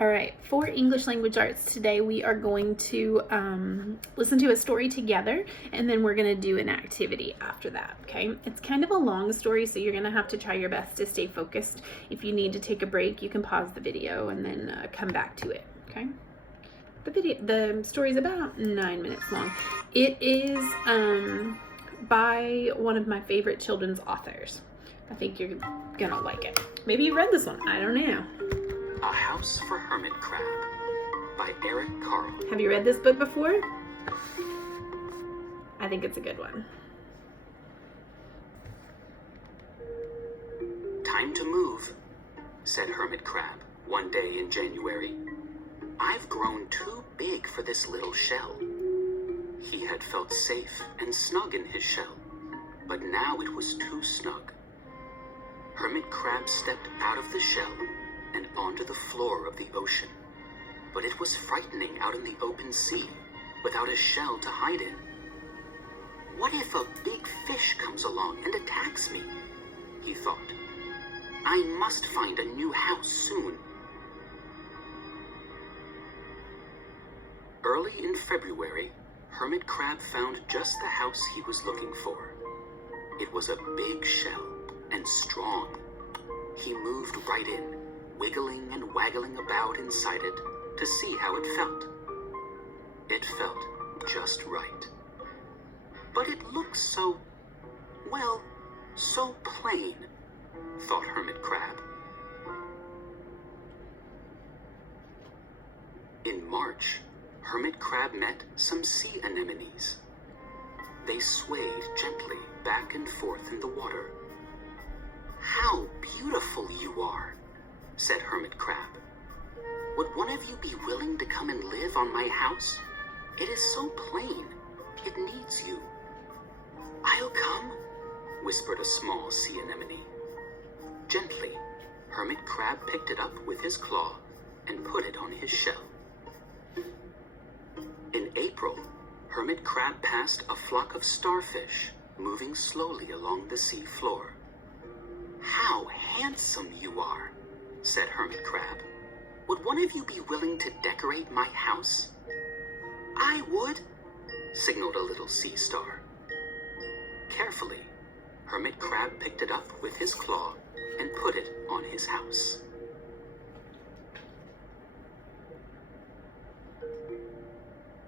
All right, for English language arts today, we are going to listen to a story together, and then we're going to do an activity after that, okay? It's kind of a long story, so you're going to have to try your best to stay focused. If you need to take a break, you can pause the video and then come back to it, okay? The story is about 9 minutes long. It is by one of my favorite children's authors. I think you're gonna like it. Maybe you read this one, I don't know. A House for Hermit Crab by Eric Carle. Have you read this book before? I think it's a good one. Time to move, said Hermit Crab one day in January. I've grown too big for this little shell. He had felt safe and snug in his shell, but now it was too snug. Hermit Crab stepped out of the shell and onto the floor of the ocean. But it was frightening out in the open sea, without a shell to hide in. What if a big fish comes along and attacks me? He thought. I must find a new house soon. Early in February, Hermit Crab found just the house he was looking for. It was a big shell and strong. He moved right in, wiggling and waggling about inside it to see how it felt. It felt just right. But it looked so, well, so plain, thought Hermit Crab. In March, Hermit Crab met some sea anemones. They swayed gently back and forth in the water. How beautiful you are, said Hermit Crab. Would one of you be willing to come and live on my house? It is so plain. It needs you. I'll come, whispered a small sea anemone. Gently, Hermit Crab picked it up with his claw and put it on his shell. In April, Hermit Crab passed a flock of starfish moving slowly along the sea floor. How handsome you are, said Hermit Crab. Would one of you be willing to decorate my house? I would, signaled a little sea star. Carefully, Hermit Crab picked it up with his claw and put it on his house.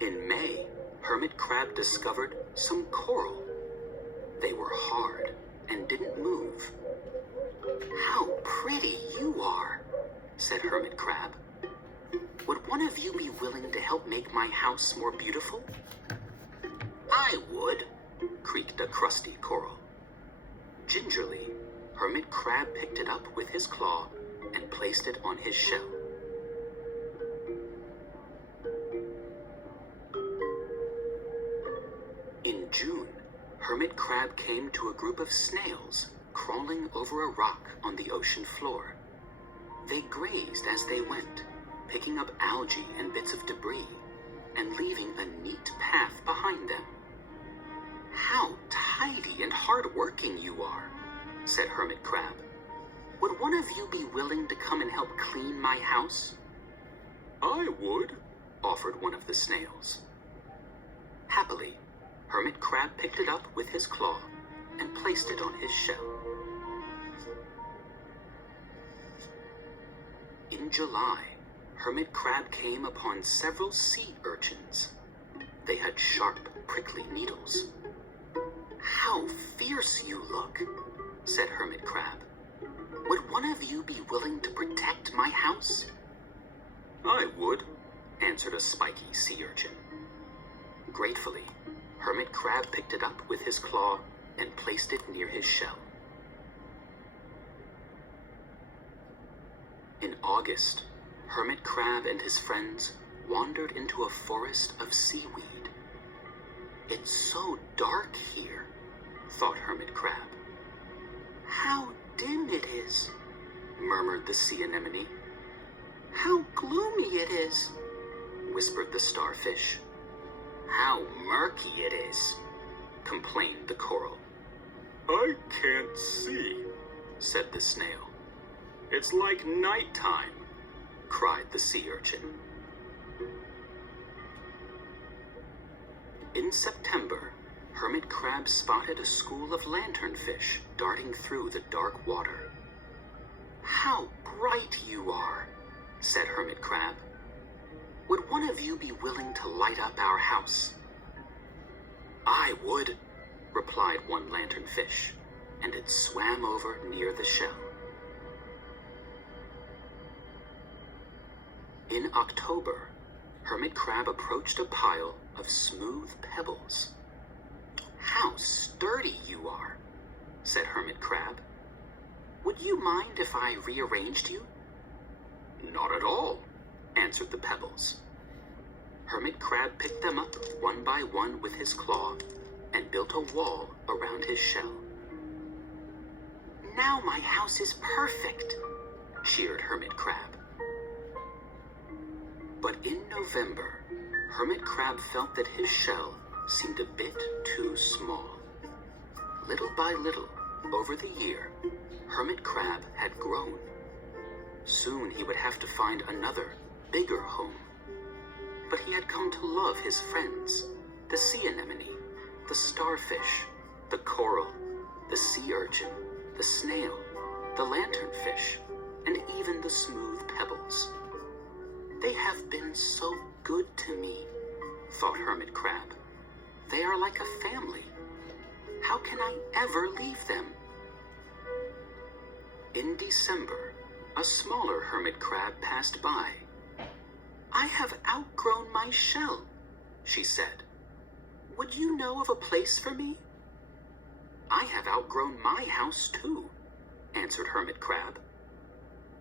In May, Hermit Crab discovered some coral. They were hard and didn't move. How pretty you are, said Hermit Crab. Would one of you be willing to help make my house more beautiful? I would, creaked a crusty coral. Gingerly, Hermit Crab picked it up with his claw and placed it on his shell. In June, Hermit Crab came to a group of snails crawling over a rock on the ocean floor. They grazed as they went, picking up algae and bits of debris, and leaving a neat path behind them. How tidy and hard-working you are, said Hermit Crab. Would one of you be willing to come and help clean my house? I would, offered one of the snails. Happily, Hermit Crab picked it up with his claw and placed it on his shell. In July, Hermit Crab came upon several sea urchins. They had sharp, prickly needles. How fierce you look, said Hermit Crab. Would one of you be willing to protect my house? I would, answered a spiky sea urchin. Gratefully, Hermit Crab picked it up with his claw and placed it near his shell. In August, Hermit Crab and his friends wandered into a forest of seaweed. It's so dark here, thought Hermit Crab. How dim it is, murmured the sea anemone. How gloomy it is, whispered the starfish. How murky it is, complained the coral. I can't see, said the snail. It's like nighttime, cried the sea urchin. In September, Hermit Crab spotted a school of lanternfish darting through the dark water. "How bright you are," said Hermit Crab. "Would one of you be willing to light up our house?" "I would," replied one lanternfish, and it swam over near the shell. In October, Hermit Crab approached a pile of smooth pebbles. "How sturdy you are," said Hermit Crab. "Would you mind if I rearranged you?" "Not at all," answered the pebbles. Hermit Crab picked them up one by one with his claw and built a wall around his shell. "Now my house is perfect," cheered Hermit Crab. But in November, Hermit Crab felt that his shell seemed a bit too small. Little by little, over the year, Hermit Crab had grown. Soon he would have to find another, bigger home. But he had come to love his friends, the sea anemone, the starfish, the coral, the sea urchin, the snail, the lanternfish, and even the smooth pebbles. "They have been so good to me," thought Hermit Crab. "They are like a family. How can I ever leave them?" In December, a smaller hermit crab passed by. "I have outgrown my shell," she said. "Would you know of a place for me?" "I have outgrown my house too," answered Hermit Crab.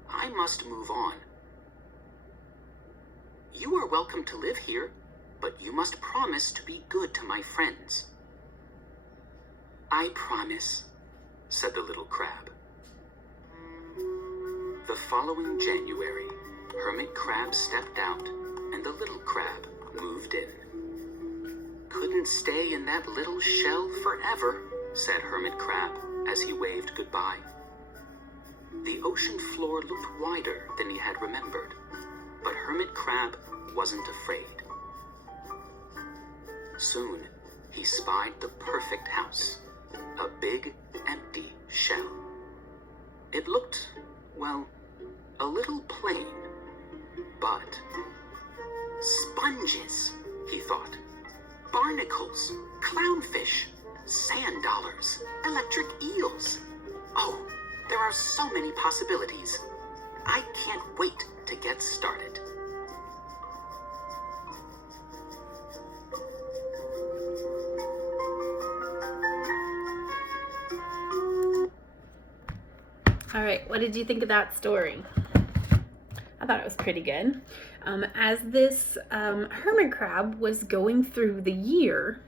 "I must move on." "You are welcome to live here, but you must promise to be good to my friends." "I promise," said the little crab. The following January, Hermit Crab stepped out, and the little crab moved in. "Couldn't stay in that little shell forever," said Hermit Crab as he waved goodbye. The ocean floor looked wider than he had remembered, but Hermit Crab wasn't afraid. Soon, he spied the perfect house, a big, empty shell. It looked, well, a little plain, but sponges, he thought, barnacles, clownfish, sand dollars, electric eels. Oh, there are so many possibilities. I can't wait to get started. All right, what did you think of that story? I thought it was pretty good. As this hermit crab was going through the year,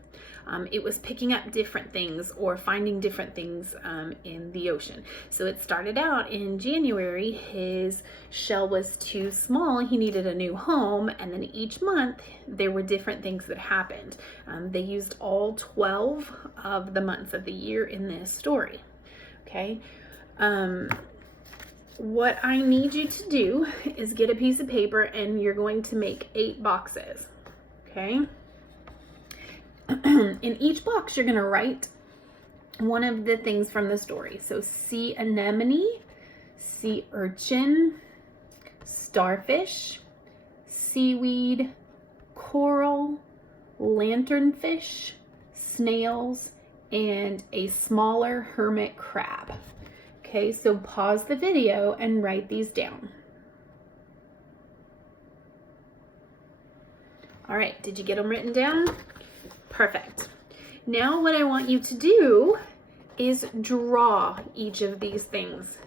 it was picking up different things or finding different things in the ocean. So it started out in January, his shell was too small, he needed a new home, and then each month there were different things that happened. They used all 12 of the months of the year in this story, okay? What I need you to do is get a piece of paper and you're going to make 8 boxes, okay? In each box, you're going to write one of the things from the story. So sea anemone, sea urchin, starfish, seaweed, coral, lanternfish, snails, and a smaller hermit crab. Okay, so pause the video and write these down. All right, did you get them written down? Perfect. Now what I want you to do is draw each of these things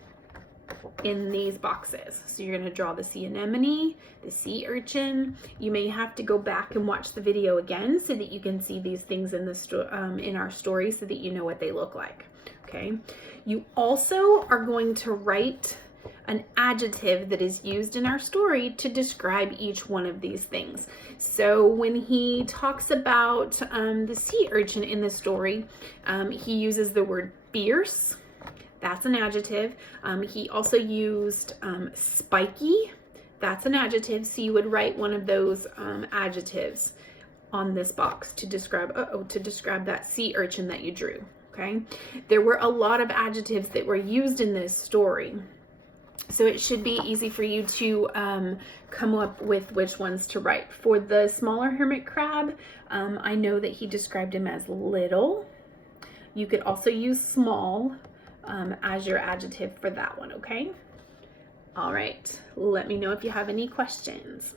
in these boxes. So you're going to draw the sea anemone, the sea urchin. You may have to go back and watch the video again so that you can see these things in the in our story so that you know what they look like. Okay. You also are going to write an adjective that is used in our story to describe each one of these things. So when he talks about the sea urchin in the story, he uses the word fierce. That's an adjective. He also used spiky. That's an adjective, so you would write one of those adjectives on this box to describe that sea urchin that you drew. Okay, there were a lot of adjectives that were used in this story, so it should be easy for you to come up with which ones to write. For the smaller hermit crab, I know that he described him as little. You could also use small as your adjective for that one, okay? All right, let me know if you have any questions.